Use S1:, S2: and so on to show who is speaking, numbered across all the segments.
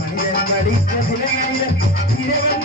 S1: மனிதன் படைத்த சிலைகளில் இறைவன்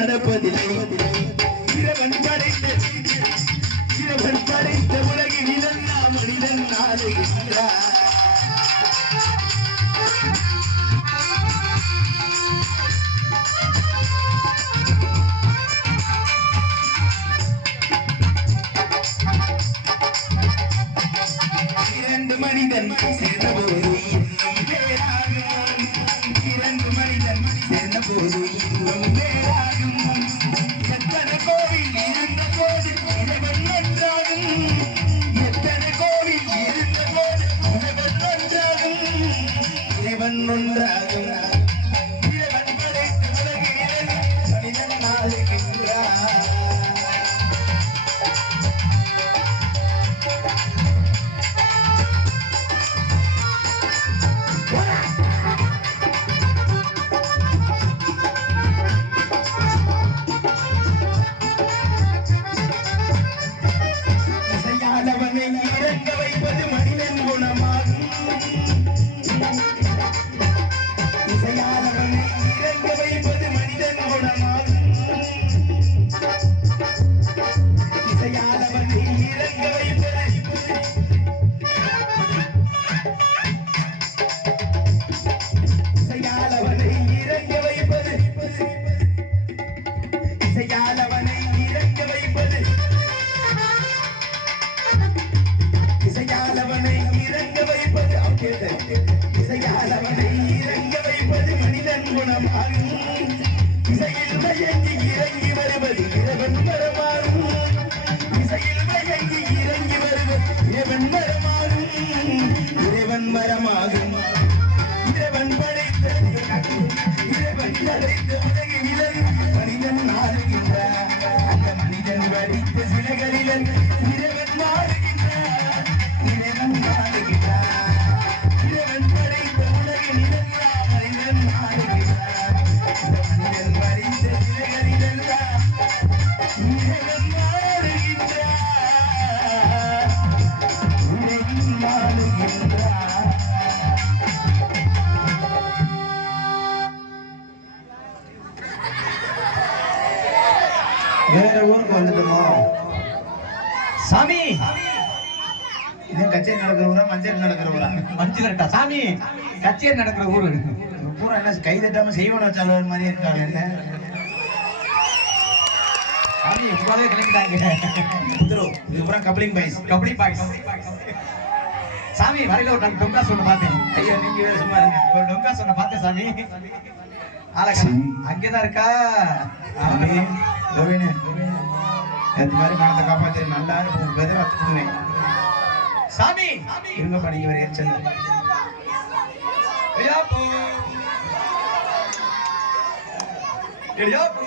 S1: ஒன்றும் நடப்பதில்லை இறைவன் படைத்த இறைவன் படைத்த உலகில் இதெல்லாம் மனிதன் நாடுகின்றார் இறைவன்
S2: கரெக்டா சாமி கச்சேரி நடக்கிற ஊரு
S1: பூரா என்ன கை தட்டாம செய்வன தலைவர் மாதிரி இருக்காங்க என்ன?
S2: சாமி இப்போதே கிளம்பிட்டாங்க.
S1: புதுரு இது பூரா கப்ளிங் பைஸ்
S2: கபடி பாய்ஸ். சாமி வரையில ஒரு டொங்கா சொன்ன பார்த்தேன்.
S1: ஐயா நீங்க வேற சும்மா இருங்க.
S2: ஒரு டொங்கா சொன்ன பார்த்தேன் சாமி. ஆளக்கா அங்கேதான் இருக்கா?
S1: சாமி கோவினு இந்த மாதிரி மனத்தை காப்பாத்தி நல்லா இருக்கும். வெதை வச்சுக்குவேன்
S2: சாமி
S1: இருங்க படிக்க வரைய எரிச்சல்
S2: ஐயா போ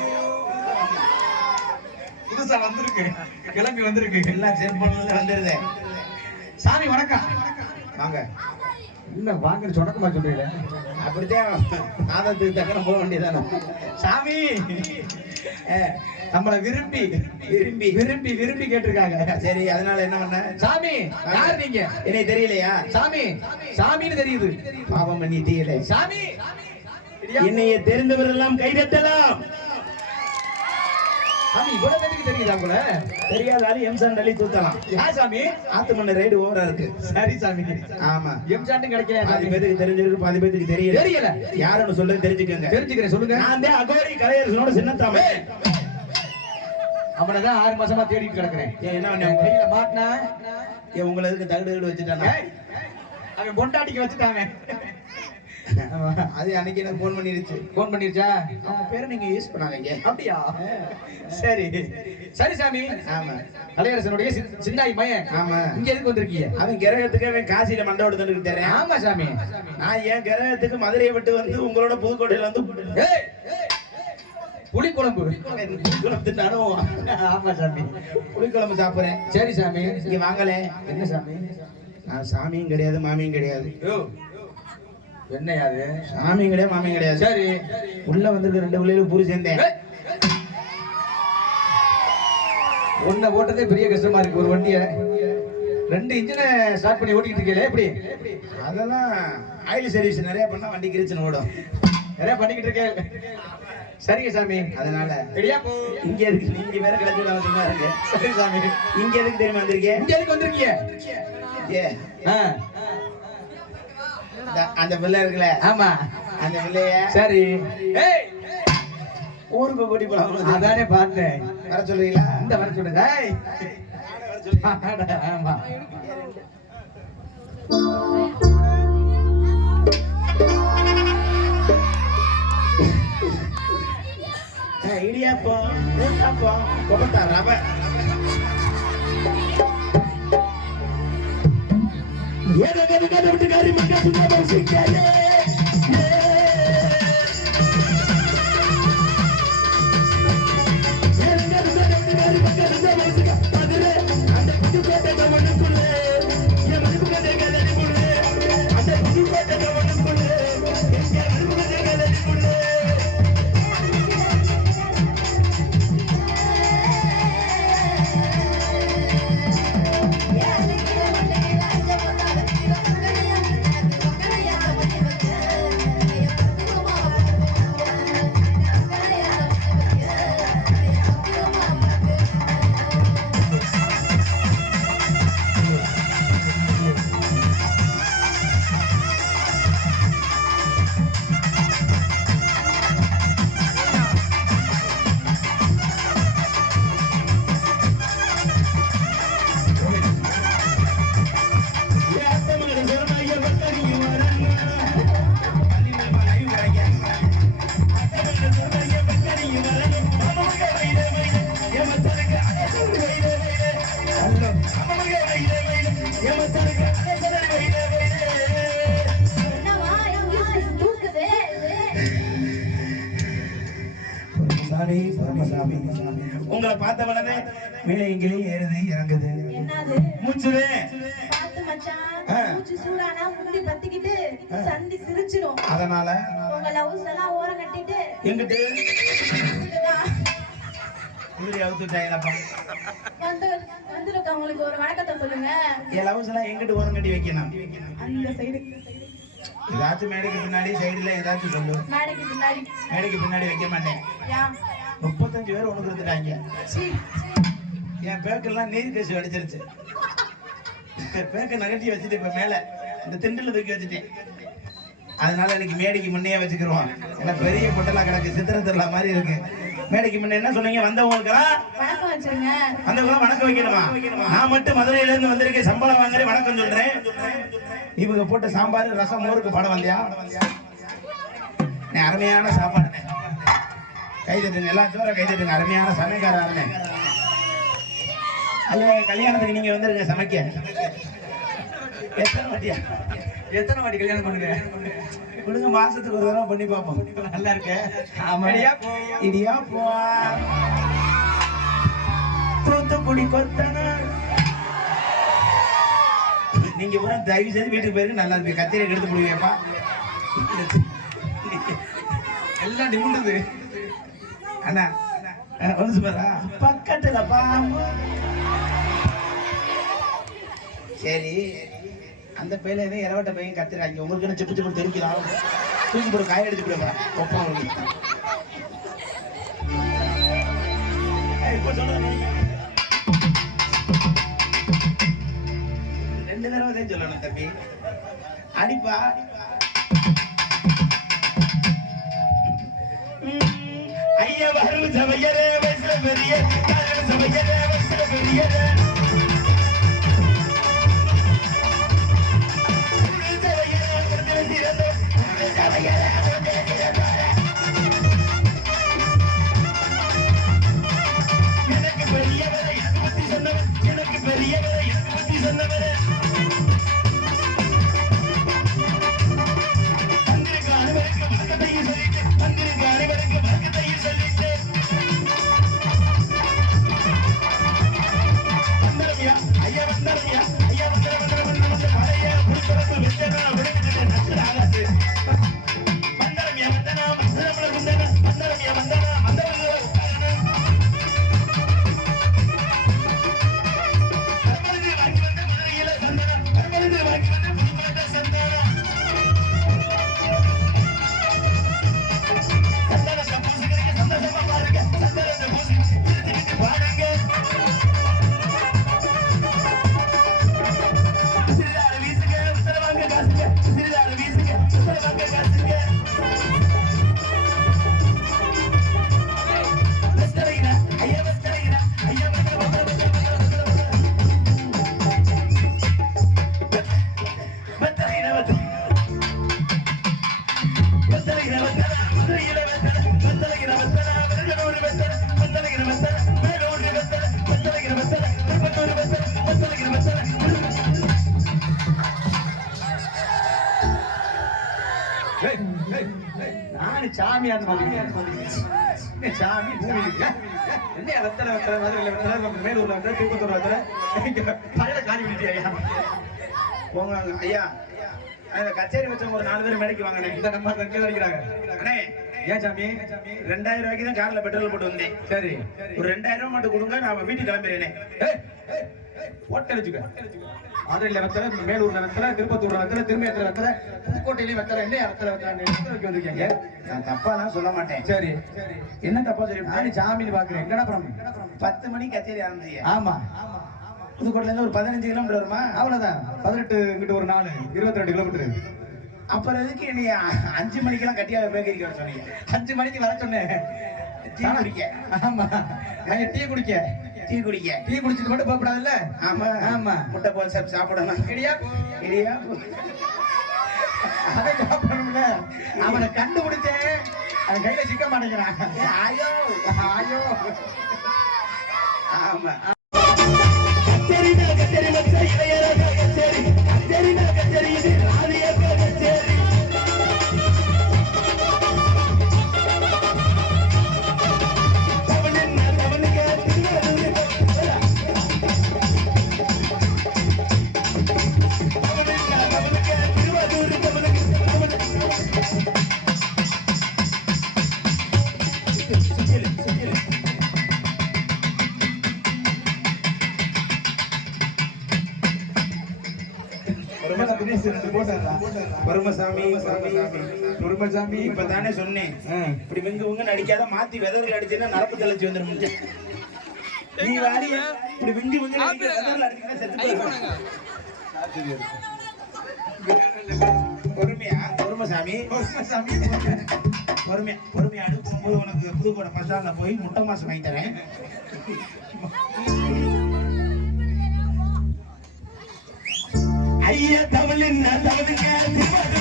S2: புதுசா வந்திருக்கு. கிளம்பி வந்திருக்கு.
S1: எல்லாம் சேவ் பண்ணதுல வந்துருதே.
S2: சாமி வணக்கம்.
S1: வாங்க.
S2: என்ன வாங்கன்னு சொடக்கமா சொல்றீங்க
S1: அப்படித்தான். நாதத்துக்கு தக்கன போக வேண்டியதானே.
S2: சாமி. நம்மள விரும்பி
S1: விரும்பி
S2: விரும்பி விரும்பி கேட்டிருக்காங்க.
S1: சரி அதனால என்ன பண்ண?
S2: சாமி யார் நீங்க?
S1: என்னை தெரியலையா?
S2: சாமி சாமின்னு தெரியுது.
S1: பாவம் பண்ணிட்டீங்களே
S2: சாமி
S1: என்னைய தெரிந்தவர் எல்லாம் கைதட்டலாம்.
S2: சாமி இவ்வளவு பேருக்கு தெரியுதா உங்கள?
S1: தெரியாதாலும் எம்சான் அள்ளி தூத்தலாம்.
S2: யார் சாமி?
S1: ஆத்து மண்ண ரைடு ஓவரா இருக்கு.
S2: சரி சாமி.
S1: ஆமா.
S2: எம் சாண்டும் கிடைக்கல
S1: பாதி. பேருக்கு தெரிஞ்சிருக்கு பாதி பேருக்கு தெரியல.
S2: தெரியல.
S1: யாருன்னு சொல்றது தெரிஞ்சுக்கங்க.
S2: தெரிஞ்சுக்கிறேன் சொல்லுங்க.
S1: நான் தான் அகோரி கலையரசனோட சின்னத்தாமே
S2: அவனை தான் ஆறு மாசமா தேடிட்டு கிடக்குறேன்.
S1: ஏன் என்ன
S2: கையில மாட்டினா?
S1: ஏன் உங்களுக்கு தகுடு தகுடு வச்சுட்டானா?
S2: ஏய், அவன் பொண்டாட்டிக்கு வச்சுட்டாங்க
S1: அது அன்னைக்கு எனக்கு போன் பண்ணிருச்சு.
S2: போன் பண்ணிருச்சா?
S1: அவங்க பேரை நீங்க யூஸ் பண்ணாதீங்க.
S2: அப்படியா? சரி. சரி சாமி.
S1: ஆமா.
S2: கலையரசனுடைய சின்னாய் மயன்.
S1: ஆமா.
S2: இங்க எதுக்கு வந்திருக்கீங்க?
S1: அவன் கிரகத்துக்கு அவன் காசியில மண்டை எடுத்துட்டு தரேன்
S2: ஆமா சாமி.
S1: நான் என் கிரகத்துக்கு மதுரையை விட்டு வந்து உங்களோட புதுக்கோட்டையில வந்து
S2: புளிக்குழம்பு.
S1: புளிக்குழம்பு நானும்
S2: ஆமா சாமி.
S1: புளிக்குழம்பு சாப்பிடுறேன்.
S2: சரி சாமி.
S1: இங்க வாங்கல.
S2: என்ன சாமி?
S1: நான் சாமியும் கிடையாது மாமியும் கிடையாது.
S2: யோ என்னையா அது?
S1: சாமியும் கிடையாது மாமியும் கிடையாது.
S2: சரி.
S1: உள்ள வந்திருக்க ரெண்டு பிள்ளைகளும் பூரி சேர்ந்தேன்.
S2: உன்னை ஓட்டதே பெரிய கஷ்டமா இருக்கு ஒரு வண்டிய. ரெண்டு இன்ஜினை ஸ்டார்ட் பண்ணி ஓட்டிக்கிட்டு இருக்கீங்களே எப்படி?
S1: அதெல்லாம் ஆயில் சர்வீஸ் நிறைய பண்ணா வண்டி கிரிச்சுன்னு ஓடும்.
S2: நிறைய பண்ணிக்கிட்டு இருக்கேன். சரிங்க சாமி.
S1: அதனால.
S2: ரெடியா போ.
S1: இங்க இருக்கு. நீங்க வேற கிடச்சு வந்தீங்க இருக்கு
S2: சரி சாமி.
S1: இங்க எதுக்கு தெரியுமா வந்திருக்கேன்
S2: இங்க எதுக்கு வந்திருக்கீங்க?
S1: அந்த பிள்ளை இருக்குல்ல?
S2: ஆமா.
S1: அந்த பிள்ளைய.
S2: சரி. ஏய்.
S1: ஊருக்கு கூட்டி போலாம்?
S2: அதானே பார்த்தேன்.
S1: வர சொல்றீங்களா?
S2: இந்த வர சொல்லுங்க. ஆமா.
S1: இடியாப்பம் ஊத்தாப்பம் கொப்பத்தா ரவை ஏதோ கதை கதை விட்டு காரி
S3: என்னது
S1: மூச்சுவே
S3: பாத்து மச்சான்
S1: ஆ.
S3: மூச்சு சூடானா முடி பத்திக்கிட்டு சந்தி சிரிச்சிடும்
S1: அதனால?
S3: உங்க லவ்ஸ் எல்லாம் ஓரம் கட்டிட்டு
S1: எங்கிட்டு?
S3: வந்து வந்துருக்க உங்களுக்கு ஒரு வணக்கத்தை சொல்லுங்க.
S1: என் லவ்ஸ் எல்லாம் எங்கிட்டு ஓரம் கட்டி வைக்கணும்?
S3: அந்த சைடு
S1: ஏதாச்சும் மேடைக்கு பின்னாடி சைடுல ஏதாச்சும் சொல்லு.
S3: மேடைக்கு பின்னாடி.
S1: மேடைக்கு பின்னாடி வைக்க மாட்டேன். முப்பத்தஞ்சு பேர் உனக்கு இருந்துட்டாங்க
S3: சீ
S1: என் பேக்கெல்லாம் நீர் கசி அடிச்சிருச்சு. பேக்க நகட்டி வச்சுட்டு இப்ப மேல இந்த திண்டுல தூக்கி வச்சுட்டேன் அதனால இன்னைக்கு மேடைக்கு முன்னே வச்சுக்கிறோம். ஏன்னா பெரிய பொட்டலா கிடக்கு சித்திர திருவிழா மாதிரி இருக்கு. மேடைக்கு முன்ன என்ன சொன்னீங்க? வந்தவங்களுக்கெல்லாம்
S3: வணக்கம் வச்சிருங்க.
S1: வந்தவங்க வணக்கம் வைக்கணுமா? நான் மட்டும் மதுரையில இருந்து வந்திருக்கேன் சம்பளம் வாங்குறேன் வணக்கம் சொல்றேன். இவங்க போட்ட சாம்பார் ரசம் மோருக்கு படம் வந்தியா? அருமையான சாப்பாடு. கை தட்டுங்க எல்லாம் சோற கை தட்டுங்க அருமையான சமையக்கார ஐயா கல்யாணத்துக்கு நீங்க வந்துருங்க சமைக்க. எத்தனை வாட்டியா?
S2: எத்தனை வாட்டி கல்யாணம் பண்ணுங்க?
S1: கொடுங்க மாசத்துக்கு ஒரு தடவை பண்ணி பார்ப்போம்.
S2: நல்லா இருக்கு.
S1: ஆமா.
S2: ரெடியா போ.
S1: இடியா போ. தூத்துக்குடி கொத்தன. நீங்க பூரா தயவு செய்து வீட்டுக்கு போயிருக்கு நல்லா இருக்கு. கத்திரியை எடுத்து முடியுங்கப்பா
S2: எல்லாம் நிமிடுது
S1: அண்ணா ஒன்று சொல்றா பக்கத்துலப்பா சரி அந்த பையில எதுவும் இறவட்ட பையன் கத்துறாங்க. உங்களுக்கு என்ன சிப்பு சிப்பு தெரிக்கலாம் தூக்கி போட்டு காய அடிச்சு போடுவா ஒப்பம் ரெண்டு தடவை தான் சொல்லணும் தம்பி. அடிப்பா. ம், ஐயா வரும் சமையரே வயசுல பெரிய சமையரே வயசுல பெரியரே. গেলে சாமியார்
S2: என்ன சாமி? பூமி இருக்கு என்ன வெத்தலை வெத்தலை மதுரையில் வெத்தலை நம்ம மேலூர்ல வெத்தலை திருப்பத்தூர் வெத்தலை? இங்க பழைய காணி விட்டியா
S1: போங்க அங்க. ஐயா அந்த கச்சேரி வச்சவங்க ஒரு நாலு பேர் மேடைக்கு வாங்கினேன்
S2: இந்த நம்ம அங்கே வரைக்கிறாங்க
S1: அண்ணே
S2: ஏன் சாமி?
S1: ரெண்டாயிரம் ரூபாய்க்கு தான் கார்ல பெட்ரோல் போட்டு வந்தேன்.
S2: சரி.
S1: ஒரு ரெண்டாயிரம் ரூபாய் மட்டும் கொடுங்க நான் வீட்டுக்கு கிளம்பிடுறேனே.
S2: ஓட்டை வச்சுக்க மதுரையில் வெத்தலை மேலூர்ல வெத்தலை திருப்பத்தூர்ல வெத்தலை திருமையத்துல வெத்தலை புதுக்கோட்டையிலயும் வெத்தலை என்ன வெத்தலை வைக்க வந்திருக்கீங்க.
S1: நான் தப்பாலாம் சொல்ல மாட்டேன்.
S2: சரி.
S1: என்ன தப்பா சொல்லி
S2: நானும் சாமின்னு பாக்குறேன். அப்புறம்
S1: பத்து மணிக்கு கச்சேரி ஆரம்பிச்சிங்க
S2: ஆமா.
S1: புதுக்கோட்டையில இருந்து ஒரு பதினஞ்சு கிலோமீட்டர் வருமா?
S2: அவ்வளவுதான். பதினெட்டு இங்கிட்டு ஒரு நாலு இருபத்தி ரெண்டு கிலோமீட்டர்.
S1: அப்புறம் எதுக்கு நீ அஞ்சு மணிக்கெல்லாம் கட்டியா பேக்கரிக்கு வர சொன்னீங்க
S2: அஞ்சு மணிக்கு வர சொன்னேன்
S1: டீ குடிக்க.
S2: ஆமா. நாங்க டீ குடிக்க.
S1: டீ குடிக்க.
S2: டீ குடிச்சிட்டு மட்டும் போகக்கூடாதுல்ல
S1: ஆமா.
S2: ஆமா.
S1: முட்டை போல் சாப்பிட்டு சாப்பிடணும்.
S2: இடியா?
S1: இடியா?
S2: அதை சாப்பிடணும்ல. அவனை கண்டுபிடிச்சேன். அவன் கையில சிக்க மாட்டேங்கிறான்.
S1: ஆயோ.
S2: ஐயோ
S1: ஆமா. கச்சேரி கச்சேரி வச்ச இளையராஜா கச்சேரி. கச்சேரி கச்சேரி
S2: குருமசாமி
S1: இப்ப தானே சொன்னேன் இப்படி வெங்கு வெங்கு அடிக்காத மாத்தி வெதர்ல அடிச்சேன்னா நரப்பு தலைச்சு வந்துடும் நீ வாரிய இப்படி வெங்கு வெங்கு அடிக்க வெதர்ல அடிச்சா செத்து. பொறுமையா பொறுமசாமி
S2: குருமசாமி
S1: பொறுமையா பொறுமையா அடு. போகும்போது உனக்கு புதுக்கோட்டை மசாலா போய் முட்டை மாசம் வாங்கி தரேன். ஐயா தவளுங்க தவளுங்க திருவாரூர்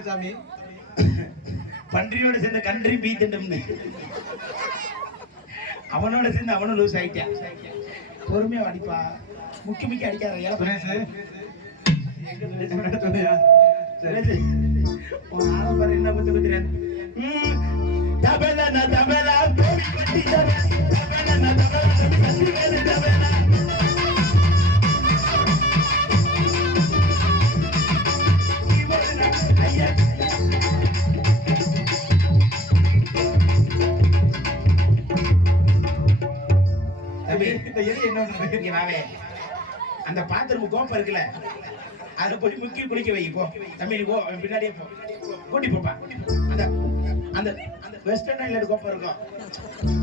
S2: என்ன சாமி
S1: பன்றியோட சேர்ந்த கன்றி பீ திண்டம்னு அவனோட சேர்ந்து அவனும் லூஸ் ஆயிட்டான் பொறுமையா அடிப்பா முக்கி முக்கி அடிக்காத. உன் ஆளை பாரு என்ன பத்தி குத்துறேன் தபேலா தபேலா. இங்க வாவே. அந்த பாத்திரம் கோப்பம் இருக்குல்ல அதை போய் முக்கி குளிக்க வை போ. தம்பி போ. அவன் பின்னாடியே போ. கூட்டி போப்பா. அந்த அந்த அந்த வெஸ்டர்ன் ஐலண்ட் கோப்பம் இருக்கும்.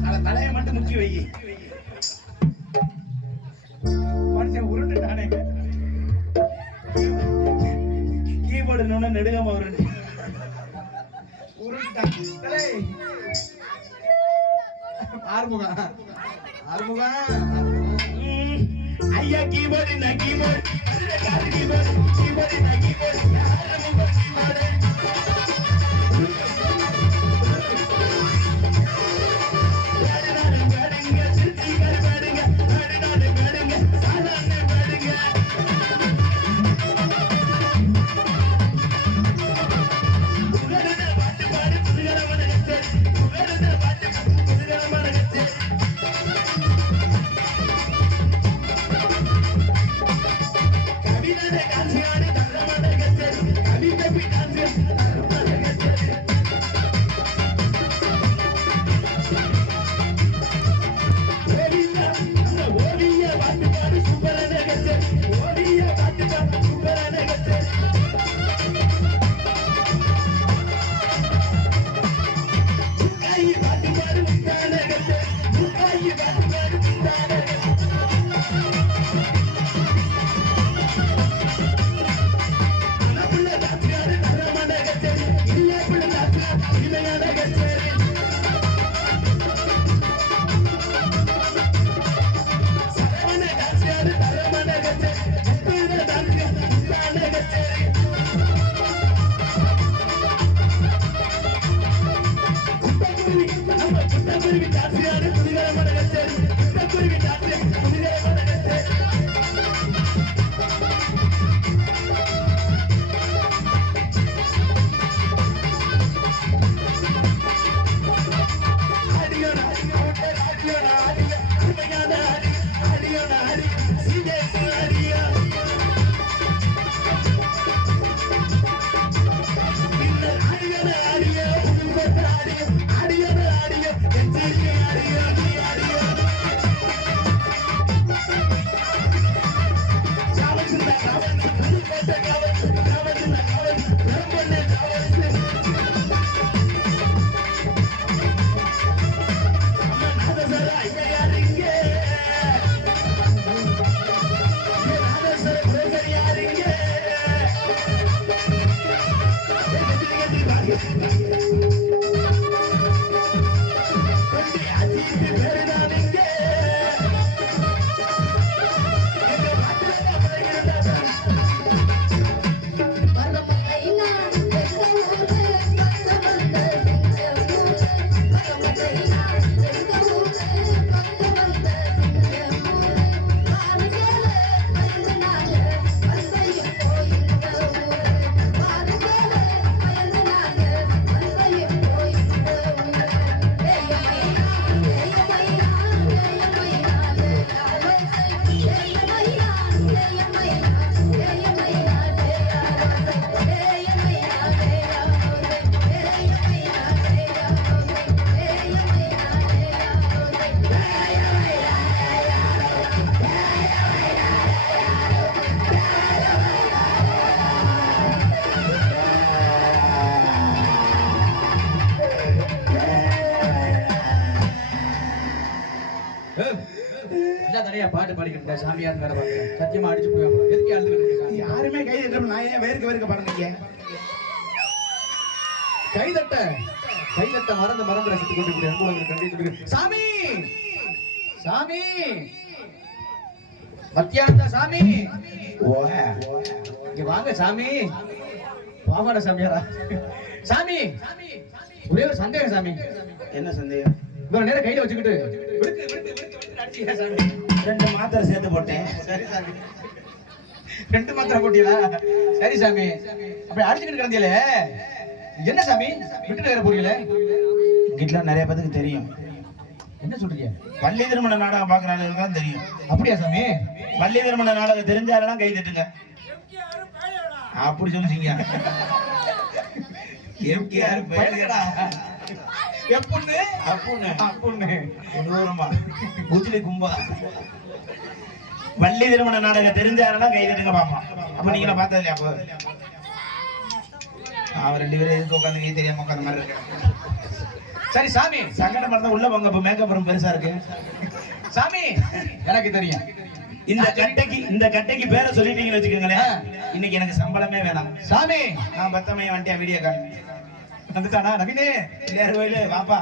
S1: அதை தலையை மட்டும் முக்கி வை.
S2: மனுஷன் உருண்டுட்டானே.
S1: கீபோர்டு நோன நெடுகாம உருண்டு.
S2: உருண்டுட்டான். டேய். ஆறுமுகம் ஆறுமுகம்
S1: ஐயா கீபோர்டு நான் கீபோர்டு கீபோர்டு கீபோர்டு நான் கீபோர்டு
S2: கைதட்ட கைதட்ட மறந்து மறந்து ரசித்துக் கொண்டிருக்கிற கண்டித்து. சாமி! சாமி! மத்தியானந்தா சாமி? இங்க வாங்க சாமி. வாமன சாமியாரா? சாமி! ஒரே ஒரு சந்தேகம் சாமி.
S1: என்ன சந்தேகம்?
S2: இவ்வளவு நேரம் கையில வச்சுக்கிட்டு
S1: ரெண்டு மாத்திரை சேர்த்து போட்டேன்.
S2: சரி சாமி. ரெண்டு மாத்திரை போட்டீங்களா? சரி சாமி. அப்படி அடிச்சுக்கிட்டு கிடந்தீங்களே? என்ன சாமி? விட்டுட்டு வேற போறீங்களே?
S1: வீட்டுல நிறைய பேத்துக்கு தெரியும்.
S2: என்ன சொல்றீங்க?
S1: பள்ளி திருமண நாடகம் பாக்குறாங்களுக்கு தான் தெரியும்.
S2: அப்படியா சாமி?
S1: பள்ளி திருமண நாடகம் தெரிஞ்சாலெல்லாம் கை தட்டுங்க. அப்படி சொல்லுச்சீங்க எம்கேஆர்
S2: பயலுக்கடா எப்புன்னு
S1: அப்புன்னு
S2: அப்புன்னு
S1: கொடூரமா குஜிலி கும்பா. வள்ளி திருமண நாடகம் தெரிஞ்சாரெல்லாம் கை தட்டுங்க பாப்போம் அப்ப நீங்க பார்த்தது இல்லையா அப்போ? அவன் ரெண்டு பேரும் எதுக்கு உட்காந்து கை தெரியாம உட்காந்த மாதிரி இருக்கு
S2: சரி சாமி.
S1: சங்கடம் இருந்தா உள்ள வாங்க. இப்ப மேக்கப் ரூம் பெருசா இருக்கு.
S2: சாமி எனக்கு தெரியும்.
S1: இந்த கட்டைக்கு இந்த கட்டைக்கு பேரை சொல்லிட்டீங்கன்னு வச்சுக்கோங்களேன். இன்னைக்கு எனக்கு சம்பளமே வேணாம்.
S2: சாமி.
S1: நான் பத்தமைய வந்துட்டேன் வீடியோ கால்
S2: வந்துட்டானா? நவீனே
S1: இல்லையா கோயிலு. வாப்பா.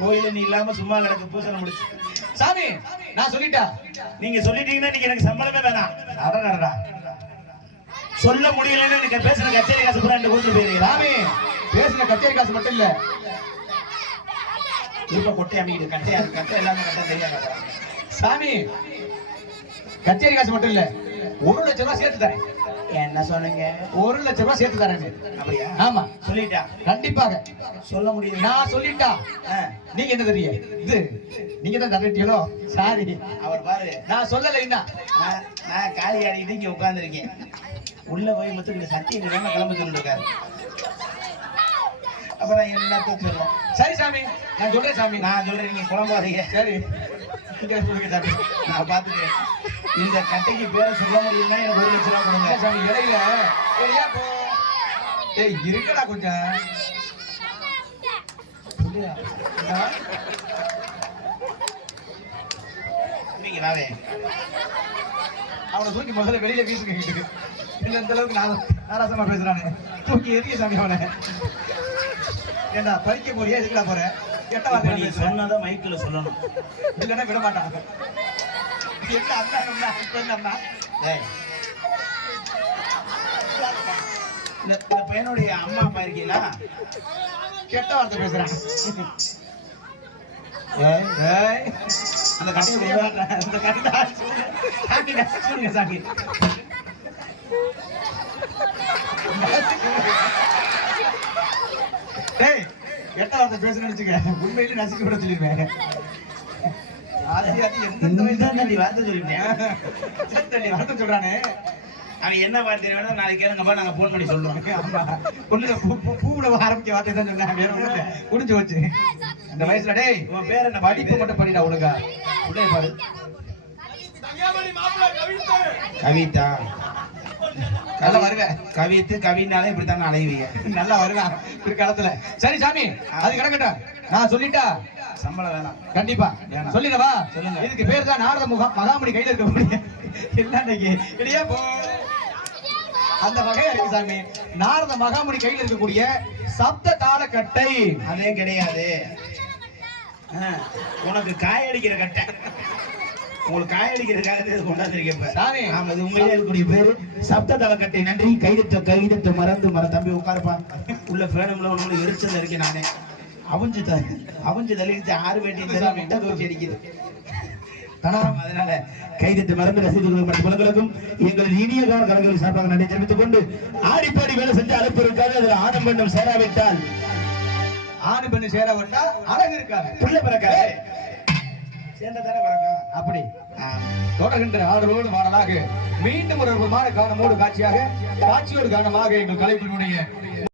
S1: கோயிலு நீ இல்லாம சும்மா கிடக்கு. பூசணம் முடிச்சு.
S2: சாமி நான் சொல்லிட்டா?
S1: நீங்க சொல்லிட்டீங்கன்னா இன்னைக்கு எனக்கு சம்பளமே வேணாம். அடடா சொல்ல முடியலன்னு எனக்கு பேசுற கச்சேரி காசு பூரா ரெண்டு கொடுத்து போயிருக்கா
S2: காசு மட்டும் இல்ல.
S1: இப்ப கொட்டை அமைக்கிட்டு கட்டையா கட்டை எல்லாமே கட்ட தெரியாது
S2: சாமி கச்சேரி காசு மட்டும் இல்ல. ஒரு லட்சம் ரூபாய் சேர்த்து தரேன்.
S1: என்ன சொன்னீங்க
S2: ஒரு லட்சம் ரூபாய் சேர்த்து தரேன்.
S1: அப்படியா?
S2: ஆமா.
S1: சொல்லிட்டா?
S2: கண்டிப்பாக.
S1: சொல்ல முடியும்?
S2: நான் சொல்லிட்டா. நீங்க என்ன தெரிய இது நீங்க தான் தரட்டீங்களோ சாரி.
S1: அவர் பாரு.
S2: நான் சொல்லல என்ன
S1: நான் காலி ஆடிட்டு இங்க உட்கார்ந்துருக்கேன். உள்ள போய் சட்டி வேணா கிளம்ப சொல்லிருக்காரு. அப்ப நான் என்னத்த சொல்ல
S2: சரி சாமி. நான் சொல்றேன் சாமி.
S1: நான் சொல்றேன் நீங்க குழம்பாதீங்க.
S2: சரி. சாமி.
S1: நான் பாத்துக்கிறேன் இந்த கட்டைக்கு பேரை சொல்ல முடியும்னா எனக்கு ஒரு லட்சம் ரூபா கொடுங்க.
S2: சாமி இடையில. ஏய் இருக்கடா கொஞ்சம். அவனை தூக்கி முதல்ல வெளியில வீட்டுக்கு இல்ல இந்த அளவுக்கு நான் நாராசமா பேசுறானே. தூக்கி எரிய சாமி அவனை. ஏண்டா படிக்க போறியா எதுக்குடா போற? கெட்ட வார்த்தை
S1: நீ சொன்னதை மைக்கில் சொல்லணும்.
S2: இல்லைன்னா விட மாட்டான் என்ன அண்ணா அண்ணா என்ன அண்ணா?
S1: டேய். இந்த இந்த பையனுடைய அம்மா அப்பா இருக்கீங்களா?
S2: கெட்ட வார்த்தை பேசுறான்
S1: ஏய்,
S2: ஏய்.
S1: அந்த கட்டையை.
S2: இந்த கட்டை சாமி சாமி. டேய் கெட்ட வார்த்தை பேசுறேன்னு வச்சுக்க. உண்மையிலே நசுக்கி விட சொல்லிடுவேன்
S1: வார்த்தை
S2: சொல்றானே.
S1: அவன் என்ன வார்த்தை வேணா நாளைக்கு கேளுங்கப்பா நாங்க போன் பண்ணி சொல்றோம்.
S2: ஆமா ஒண்ணுல பூ- பூ- பூவுல ஆரம்பிக்க வார்த்தை தான் சொன்னேன் வேற இல்ல. முடிஞ்சு வச்சு இந்த வயசுல டேய்
S1: உன் பேர் என்ன?
S2: படிப்பு மட்டும் படிடா ஒழுங்கா.
S1: உள்ளே பாரு. கவிதா.
S2: நல்லா வருவேன்.
S1: கவித்து கவினாலே இப்படித்தான் அலைவீங்க.
S2: நல்லா வருவேன் பிற்காலத்துல. சரி சாமி அது கிடக்கட்டும். நான் சொல்லிட்டா?
S1: சம்பளம் வேணாம்.
S2: கண்டிப்பா. சொல்லிடவா?
S1: சொல்லுங்க.
S2: இதுக்கு பேர் தான் நாரத முகாம் மகாமணி கையில இருக்க முடியும். என்ன இன்னைக்கு? இடையே போ. அந்த வகையா இருக்கு சாமி. நாரத மகாமணி கையில இருக்கக்கூடிய சப்த தாளக்கட்டை.
S1: அதே கிடையாது. உனக்கு காய அடிக்கிற கட்டை. உங்களுக்கு காய அடிக்கிறதுக்காக இது கொண்டாந்துருக்கேன்
S2: சாமி.
S1: ஆமா இது இருக்கக்கூடிய பேரு. சப்த தலக்கட்டை நன்றி கைதட்ட கைதட்ட மறந்து மர தம்பி உட்காருப்பா. உள்ள பேனம்ல ஒண்ணு எரிச்சல் இருக்கேன் நானே. அவிஞ்சு த அவிஞ்சு தள்ளிடுச்சு. ஆறு வேட்டி அடிக்குது. அதனால கைதட்டு மறந்து ரசிகர்களுக்கும் மற்றும் குலங்களுக்கும் எங்கள் இனிய கால கலங்களை சார்பாக நன்றி தெரிவித்துக் கொண்டு ஆடிப்பாடி வேலை செஞ்சு அழைப்பு இருக்காது அதில் ஆடம் பெண்ணும் சேராவிட்டால்
S2: ஆணு பெண்ணு சேர விட்டா அழகு இருக்காது.
S1: புள்ள பிறக்காது.
S2: அப்படி. தொடர்கின்ற ஆடலோடு மாடலாக மீண்டும் ஒரு அற்புதமான காணமோடு காட்சியாக காட்சியோடு காரணமாக எங்கள் கலைப்பினுடைய